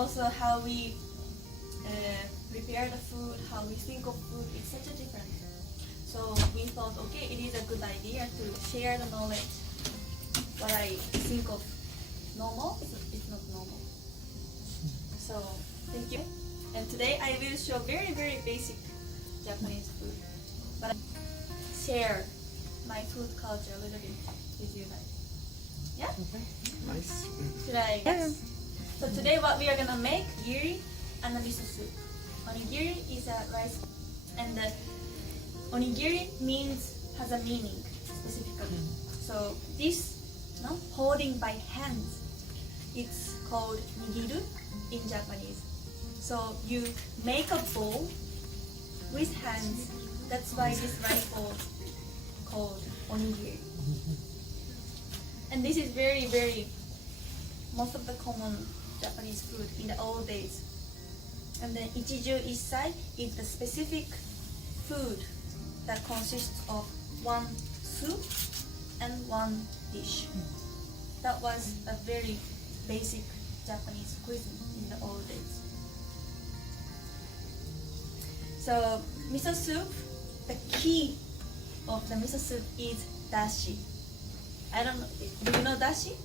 also how we prepare the food, how we think of food, it's such a different. So we thought, okay, it is a good idea to share the knowledge. What I think of normal, so it's not normal. So thank you. And today I will show very, very basic Japanese food. But I share my food culture a little bit with you guys. Yeah? Okay. Nice. Should I guess? So today what we are gonna make, onigiri and a miso soup. Onigiri is a rice, and the onigiri has a meaning specifically. So this, holding by hands, it's called nigiru in Japanese. So you make a bowl with hands. That's why this rice bowl called onigiri. And this is very, very most of the common Japanese food in the old days. And then ichiju issai is the specific food that consists of one soup and one dish. That was a very basic Japanese cuisine in the old days. So miso soup, the key of the miso soup is dashi. I don't know, do you know dashi?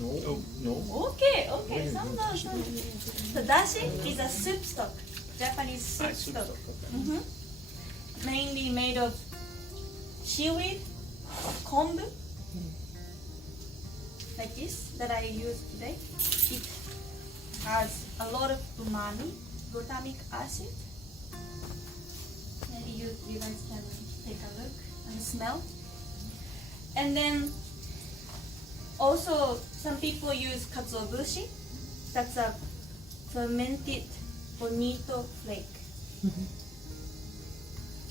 No. No. Okay, some know. So dashi is a soup stock, Japanese soup stock. Okay. Mainly made of seaweed, kombu, like this that I use today. It has a lot of umami, glutamic acid. Maybe you guys can take a look and smell. And then also some people use katsuobushi. That's a fermented bonito flake.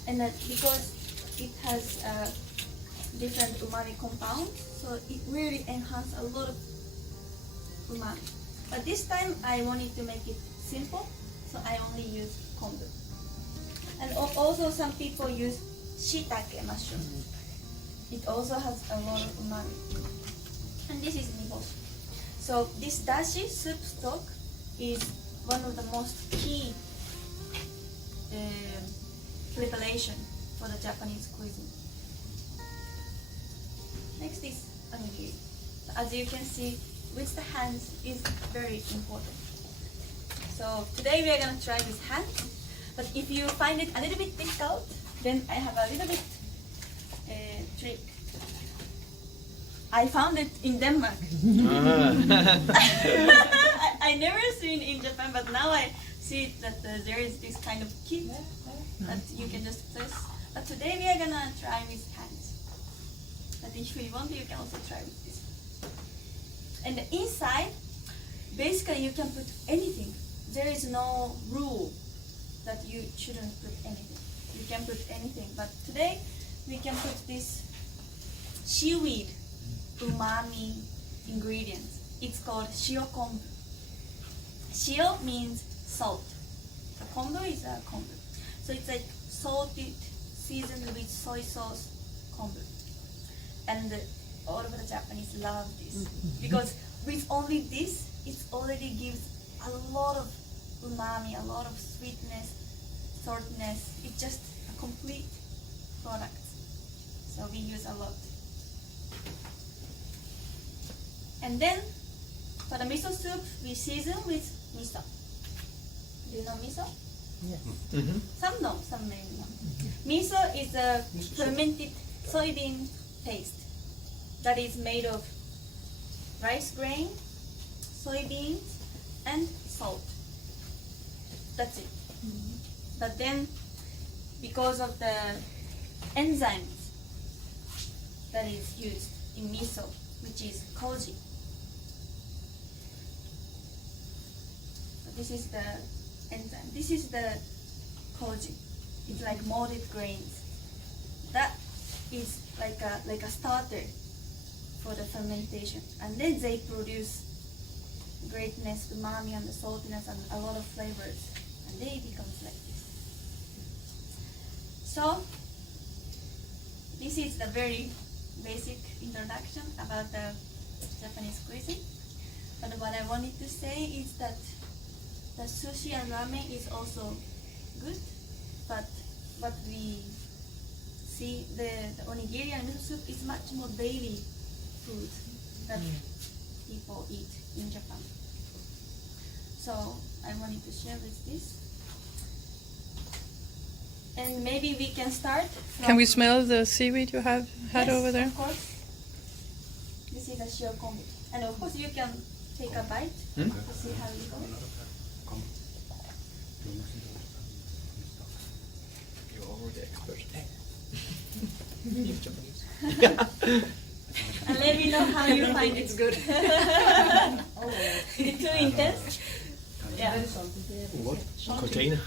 And that because it has different umami compounds, so it really enhances a lot of umami. But this time I wanted to make it simple, so I only use kombu. And also some people use shiitake mushroom. It also has a lot of umami. And this is niboshi. So this dashi soup stock is one of the most key preparation for the Japanese cuisine. Next is onigiri. As you can see, with the hands is very important. So today we are going to try with hands. But if you find it a little bit difficult, then I have a little bit trick. I found it in Denmark. I never seen in Japan, but now I see that there is this kind of kit that you can just press. But today we are gonna try with hands. But if you want, you can also try with this. And the inside, basically you can put anything. There is no rule that you shouldn't put anything. You can put anything, but today we can put this seaweed umami ingredients. It's called shio kombu. Shio means salt. The kombu is a kombu. So it's like salted, seasoned with soy sauce kombu. And all of the Japanese love this. Because with only this, it already gives a lot of umami, a lot of sweetness, saltiness. It's just a complete product. So we use a lot. And then for the miso soup, we season with miso. Do you know miso? Yes. Some know, some may not. Miso is a fermented soybean paste that is made of rice grain, soybeans, and salt. That's it. But then, because of the enzymes that is used in miso, which is koji. So this is the enzyme. This is the koji. It's like molded grains. That is like a starter for the fermentation. And then they produce greatness, umami, and the saltiness, and a lot of flavors. And they become like this. So this is the very basic introduction about the Japanese cuisine. But what I wanted to say is that the sushi and ramen is also good, but what we see, the onigiri and miso soup is much more daily food that people eat in Japan. So I wanted to share with this. And maybe we can start from... Can we smell the seaweed you have had Yes, over there? of course. This is a shio kombu. And of course you can take a bite Hmm? to see how it goes. You're already expert. And let me know how you find it. It's good. Is it too intense? Yeah. What? Container?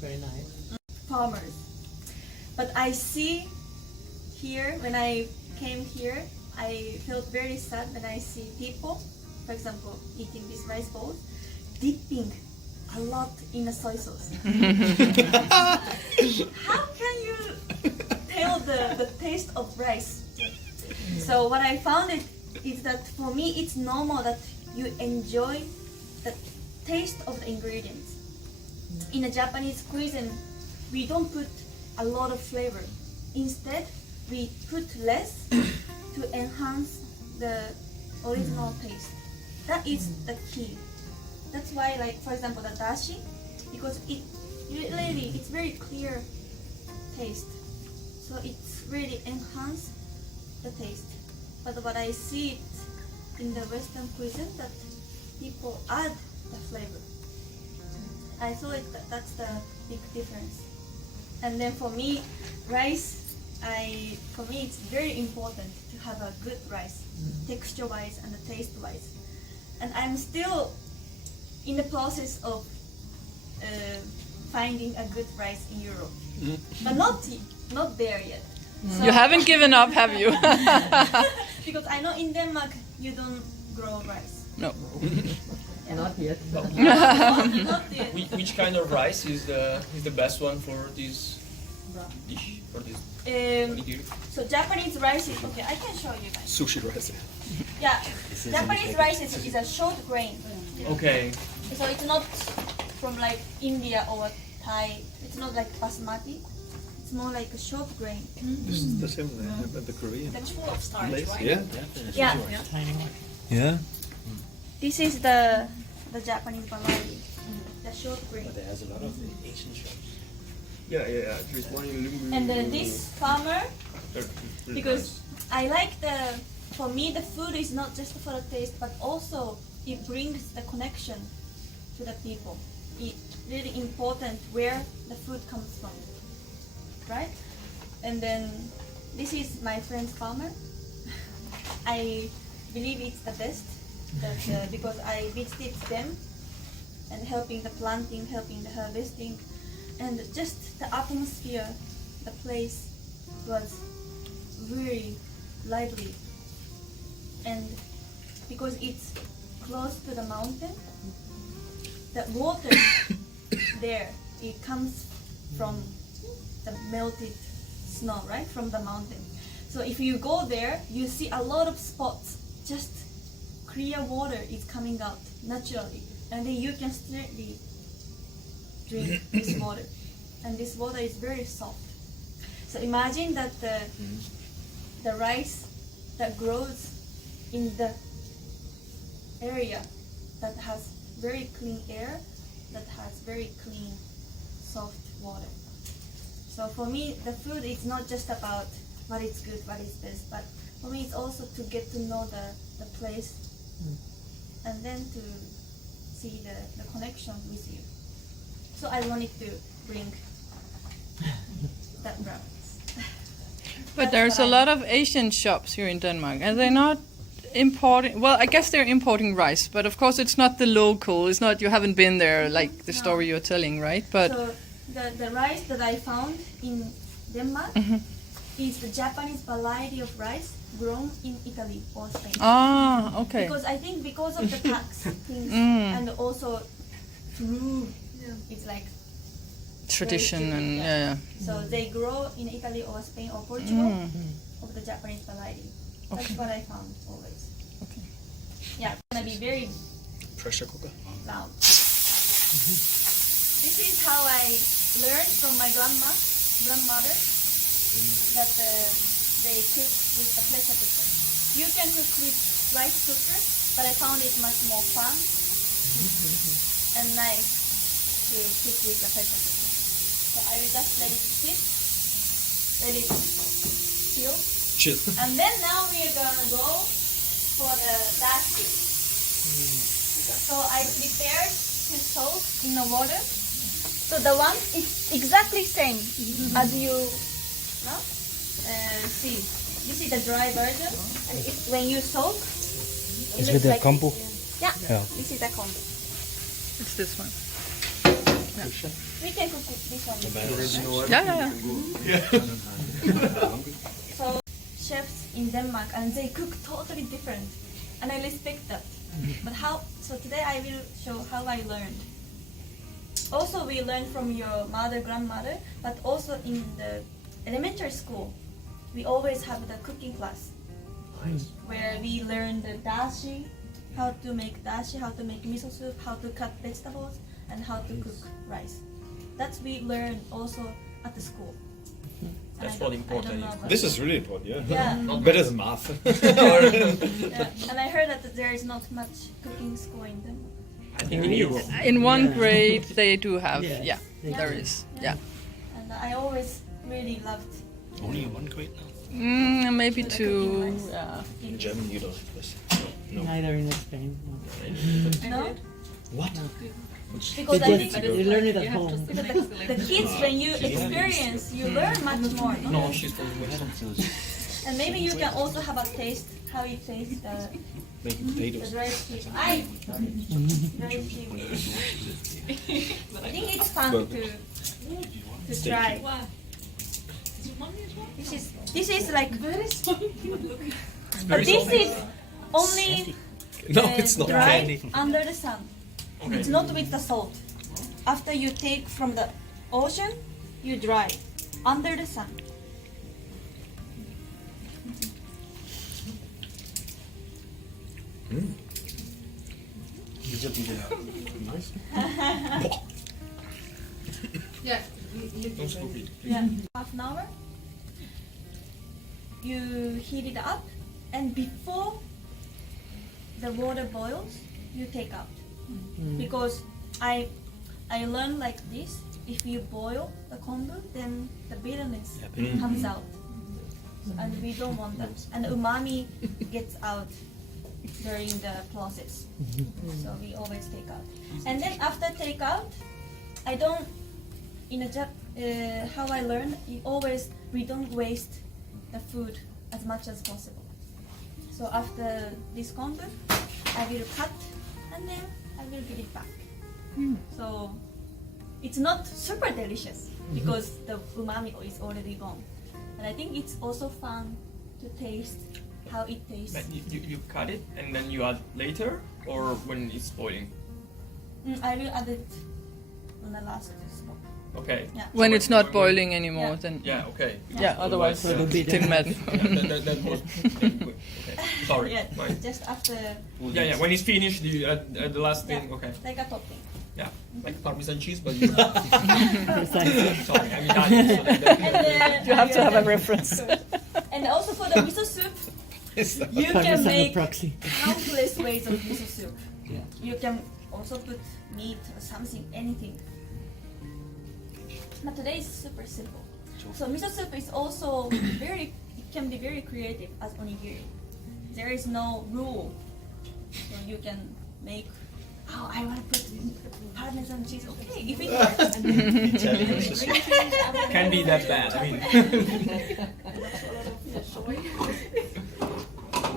Very nice. Farmers. But I see here, when I came here, I felt very sad when I see people, for example, eating this rice bowl, dipping a lot in a soy sauce. How can you tell the taste of rice? So what I found is that for me it's normal that you enjoy the taste of the ingredients. In a Japanese cuisine, we don't put a lot of flavor. Instead, we put less to enhance the original taste. That is the key. That's why, like for example, the dashi, because it's very clear taste, so it's really enhance the taste. But what I see it in the Western cuisine that people add the flavor. I saw it that's the big difference. And then for me, rice, for me it's very important to have a good rice, texture-wise and taste-wise. And I'm still in the process of finding a good rice in Europe, but not there yet. So You haven't given up, have you? because I know in Denmark you don't grow rice. No. Yeah. Not yet. Not yet. Which kind of rice is the best one for this dish, for this onigiri? So Japanese rice is okay. I can show you guys. Sushi rice. Yeah, Japanese rice is a short grain. Okay. So it's not from like India or Thai. It's not like basmati. It's more like a short grain. This is the same they have at the Korean That's full of starch, place. right? Yeah. Yeah. Tiny one. Yeah. This is the Japanese barley, the short grain. There's a lot of Asian shops. Yeah. There's one in Lumbu. And then this farmer, They're really because I like for me the food is not just for the taste, but also it brings the connection to the people. It's really important where the food comes from, right? And then this is my friend's farmer. I believe it's the best because I visited them and helping the planting, helping the harvesting, and just the atmosphere, the place was very lively. And because it's close to the mountain, the water there, it comes from the melted snow, right? From the mountain. So if you go there, you see a lot of spots, just clear water is coming out naturally. And then you can straight drink this water. And this water is very soft. So imagine that the rice that grows in the area that has very clean air, that has very clean, soft water. So for me, the food is not just about what is good, what is best, but for me it's also to get to know the place and then to see the connection with you. So I wanted to bring that reference. But there's a lot of Asian shops here in Denmark, and they're not importing. Well, I guess they're importing rice, but of course it's not the local. It's not. You haven't been there, like the story you're telling, right? But so the rice that I found in Denmark, is the Japanese variety of rice grown in Italy or Spain. Ah, okay. Because I think because of the tax things and also through it's like Tradition very and cheap, yeah. So they grow in Italy or Spain or Portugal of the Japanese variety. That's Okay. what I found always. Okay. Yeah, it's gonna be very Pressure cooker. loud. This is how I learned from my grandmother that they cook with the pressure cooker. You can cook with rice cooker, but I found it much more fun and nice to cook with the pressure cooker. So I will just let it sit, let it chill, Chill. and then now we are gonna go for the dashi. So I prepared his salt in the water. So the one is exactly same as you see. This is the dry version, and when you soak, it looks with the like kombu? Yeah, Yeah. this is the kombu. It's this one. We can cook this one. Yeah. So chefs in Denmark, and they cook totally different, and I respect that. But how? So today I will show how I learned. Also, we learned from your grandmother, but also in the elementary school, we always have the cooking class where we learn the dashi, how to make dashi, how to make miso soup, how to cut vegetables, and how to cook rice. That's we learn also at the school. That's And what I important don't know is. about This is really important, yeah. Yeah. Better than math. Yeah. And I heard that there is not much cooking school in Denmark. I think in Europe. In one grade they do have. Yes. Yeah, Yeah. there is. Yeah. And I always really loved Only in one grade now. Maybe the two. cooking rice. Yeah. In Germany you don't have this. No. Neither in Spain. No. No? What? Because They I think they learn it at home. because the kids, when you experience, you learn much more. No? No, she's from West. And maybe you can also have a taste, how it tastes, Making the potatoes. dried kiwi. Dried kiwi. I think it's fun to try. This is like, but this is only No, it's not dry candy. under the sun. It's not with the salt. After you take from the ocean, you dry under the sun. Nice. Don't scoop it. Yeah. Half an hour. You heat it up, and before the water boils, you take out. Because I learned like this. If you boil the kombu, then the bitterness comes out, and we don't want that. And umami gets out during the process. So we always take out. And then after take out, I don't. How I learned, we don't waste the food as much as possible. So after this kombu, I will cut and then I will give it back. So it's not super delicious because the umami is already gone. And I think it's also fun to taste how it tastes. But you cut it and then you add later or when it's boiling? I will add it on the last spot. Okay. Yeah. When it's not boiling anymore, Yeah. then Yeah, okay. yeah. Otherwise, It'll be tin done. man. That was okay. Sorry. Yeah, Mine. just after, Yeah. When it's finished, you add the last thing. Yeah. Okay. like a topping. Yeah, like Parmesan cheese, but you. Precisely. Sorry, I'm Italian. So And You have to have a reference. And also for the miso soup, you can Parmesan make proxy. countless ways of miso soup. Yeah. You can also put meat or something, anything. But today is super simple. So miso soup is also it can be very creative as onigiri. There is no rule. So you can make, I want to put Parmesan cheese. Okay, if it works. Can be that bad. I mean.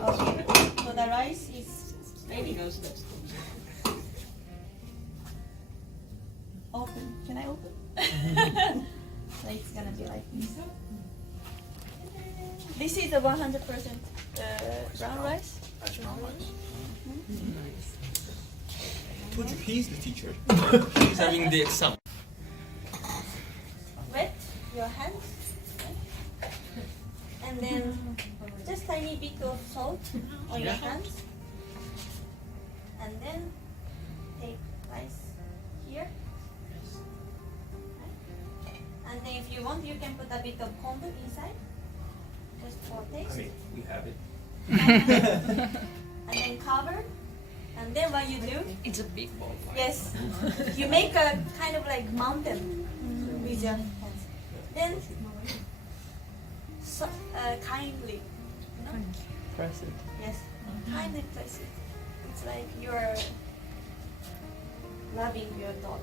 Okay, so the rice is ready. Open. Can I open? So it's gonna be like this. This is the 100% brown rice. That's brown rice. Told you he's the teacher. He's having the exam. Wet your hands. And then just tiny bit of salt on your hands. And then take rice here. And then if you want, you can put a bit of kombu inside. Just for I taste. mean, we have it. And then cover. And then what you do, It's a big ball. yes, you make a kind of like mountain with your hands. Then so, kindly, you know? Press it. Yes, kindly place it. It's like you're loving your dog.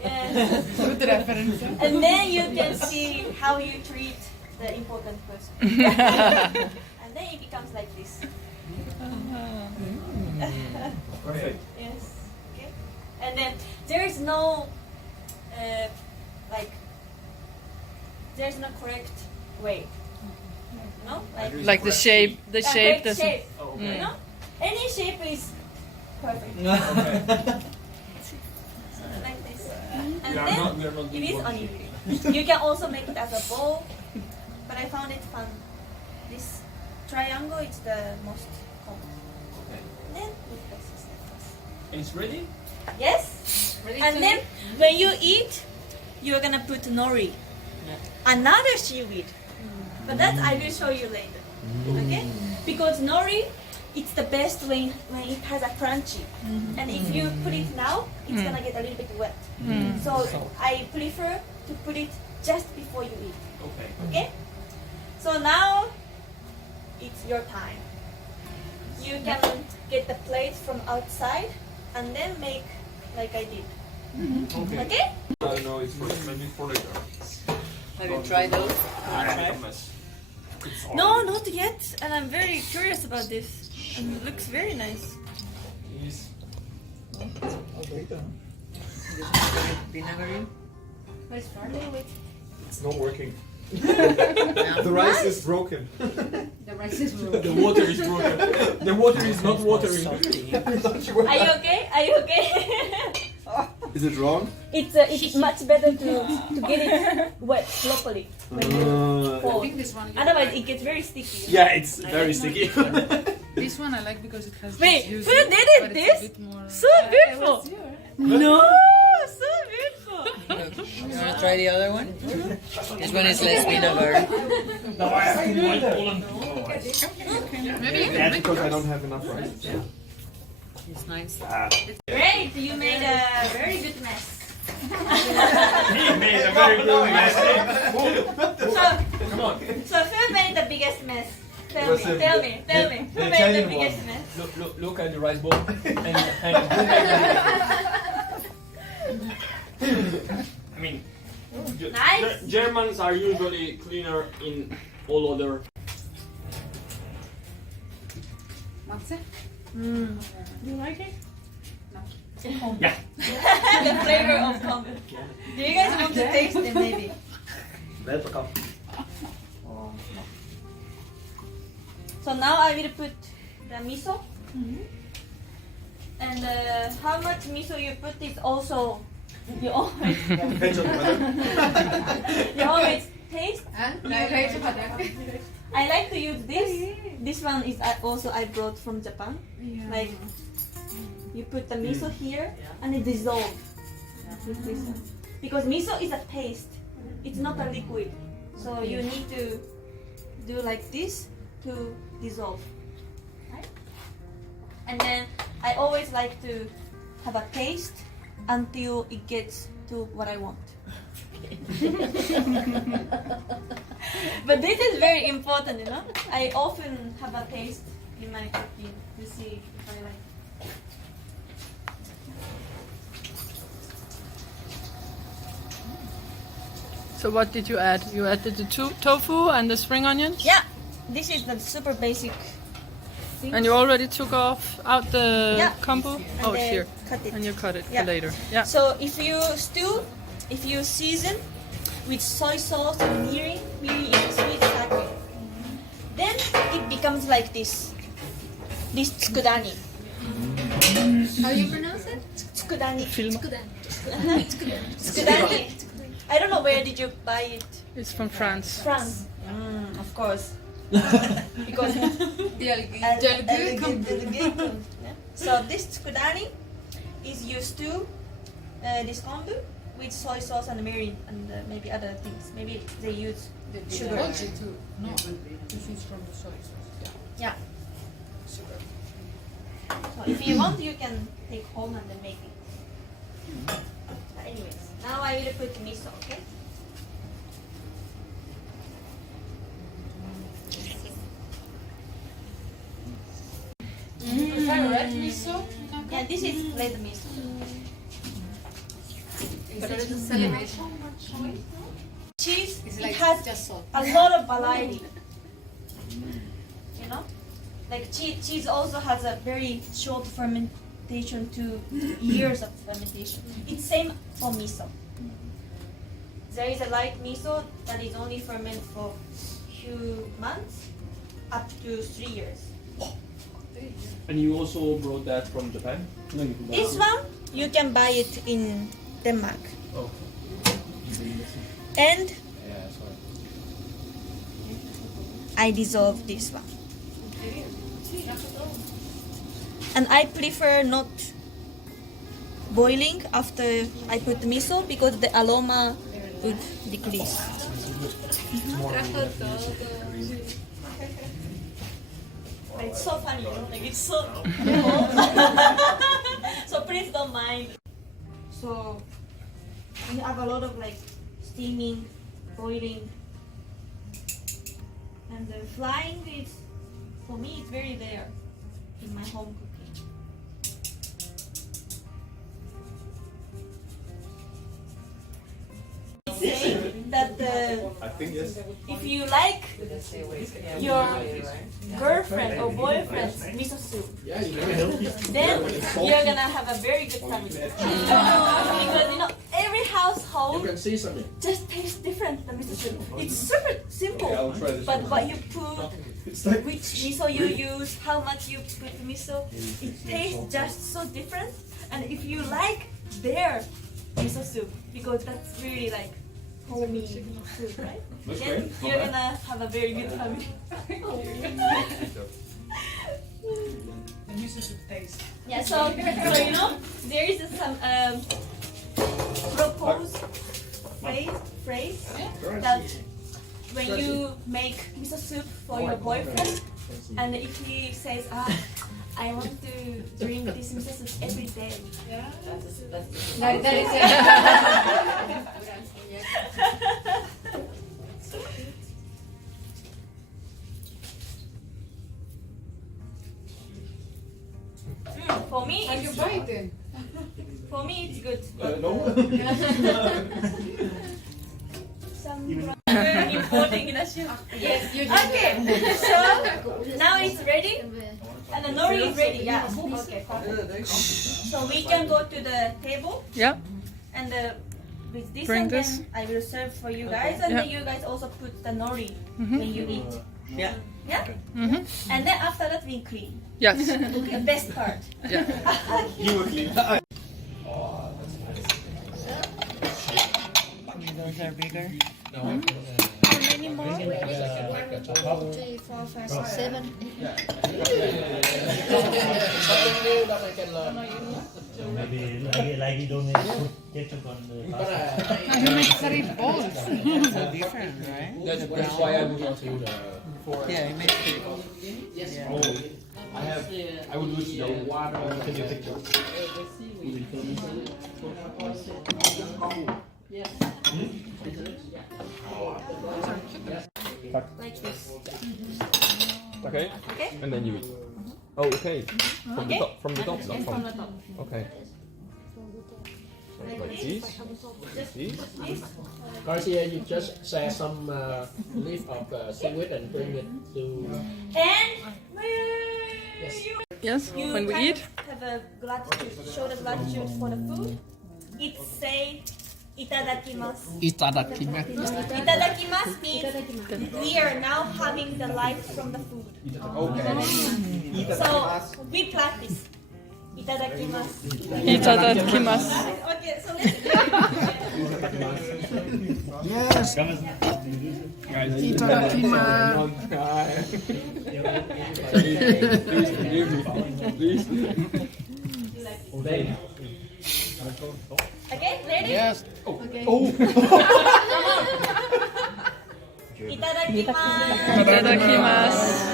Yes. Good reference. And then you can see how you treat the important person. And then it becomes like this. Perfect. Yes. Okay. And then there is no there's no correct way. No? Like the shape, Yeah, shape correct doesn't. shape. Oh, You okay. know? Any shape is perfect. Okay. So like this. We And are then not it doing is one onigiri. You can also make it as a bowl, but I found it fun. This triangle is the most common. Okay. Then we place this like this. And it's ready? Yes. Ready And to then eat? when you eat, you're gonna put nori, another seaweed. But that I will show you later. Okay? Because nori, it's the best when it has a crunchy. And if you put it now, it's gonna get a little bit wet. So I prefer to put it just before you eat. Okay. Okay? So now it's your time. You can get the plates from outside and then make like I did. Okay. Okay? I don't know, it's for maybe for later. Have you tried those? I make a mess. No, not yet. And I'm very curious about this. And it looks very nice. Yes. Vinegar in? It's not working. Yeah. The rice is broken. The rice is broken. The water is broken. The water is not watering. Are you okay? Are you okay? Is it wrong? It's much better to get it wet properly when you I pour. think this one. Otherwise, it gets very sticky. Yeah, it's very sticky. This one I like because it has. Wait, juice, who did it? but it's This? a bit more. So beautiful. No, so beautiful. You wanna try the other one? This one is less vinegar. Maybe. That's because I don't have enough rice. It's nice. Great, you made a very good mess. He made a very good mess. Come on. So who made the biggest mess? Tell Was me, it tell me, tell me. Who made the Italian biggest one. mess? Look at the rice bowl. And who made I mean, Nice. Germans are usually cleaner in all other. Matze? You like it? Yeah. The flavor of kombu. Do you guys want to taste it maybe? Welcome. So now I will put the miso. And how much miso you put is also you always Depends on the weather. you always taste. Yeah. I like to use this. This one is also I brought from Japan. Like you put the miso here and it dissolves with this one. Because miso is a paste. It's not a liquid. So you need to do like this to dissolve. Right? And then I always like to have a taste until it gets to what I want. But this is very important, you know. I often have a taste in my cooking to see if I like. So what did you add? You added the tofu and the spring onions? Yeah, this is the super basic thing. And you already took out the Yeah. kombu? And Oh, then here. cut it. And you cut it Yeah. for later. Yeah. So if you stew, if you season, with soy sauce and mirin. Mirin is sweet sake. Then it becomes like this. This tsukudani. How you pronounce it? Tsukudani. Tsukudani. Tsukudani. I don't know where did you buy it. It's from France. France. Of course. Because so this tsukudani is used to this kombu with soy sauce and mirin and maybe other things. Maybe they use sugar. Too. No, this is from the soy sauce. Yeah. So if you want, you can take home and then make it. But anyways, now I will put miso. Okay. Is that red miso? Yeah, this is red miso. But it doesn't celebrate. Cheese, It's it like has just salt. a lot of variety. You know, like cheese also has a very short fermentation to years of fermentation. It's same for miso. There is a light miso that is only fermented for few months up to 3 years. And you also brought that from Japan? This one you can buy it in Denmark. Oh. And Yeah, sorry. I dissolve this one. And I prefer not boiling after I put the miso because the aroma would decrease. But it's so funny, you know, like it's so so please don't mind. So we have a lot of like steaming, boiling, and the frying is, for me, it's very rare in my home cooking. Say that I think yes. if you like your girlfriend or boyfriend's miso soup, then you're gonna have a very good time with it. Because you know every household just tastes different, the miso soup. It's super simple, Okay, I'll try this but one. what you put, It's like which miso you use, how much you put the miso, it tastes just so different. And if you like their miso soup, because that's really like homey soup, right? That's Then great. you're gonna have a very good family. Yeah, so you know, there is some proposed phrase that when you make miso soup for your boyfriend, and if he says, I want to drink this miso soup every day. That is For me, and you buy it then. for me it's good. no. Some very important in the soup. Yes, you Okay, so now it's ready, and the nori is ready. Yeah. Okay. Perfect. So we can go to the table, Yeah. and with this, Bring and this. then I will serve for you guys, and then you guys also put the nori when you eat. Yeah. Yeah. Mhm. And then after that we clean. Yes. The best part. Yeah. You were clean. Those are bigger. How many more? 3, 4, 5, 6, 7. Maybe like you don't need to put ketchup on the pasta. He makes three balls. So different, right? That's why I would want to Yeah, he makes three. I will use the water. Can you take Like this. Okay. Okay. And then you eat. Oh, okay. From Okay. the top. From the top. And Not from from. the top. Okay. Like Like this. this. Just This. this. Garcia, you just share some leaf of seaweed and bring it to. And Yes. you When we kind eat. of have a gratitude, show the gratitude for the food. It say Itadakimasu. Itadakimasu. Itadakimasu means we are now having the life from the food. So we practice. Itadakimasu. Itadakimasu. Okay, so let's do it. Yes. Itadakimasu. Okay, ready? Yes. Itadakimasu. Itadakimasu.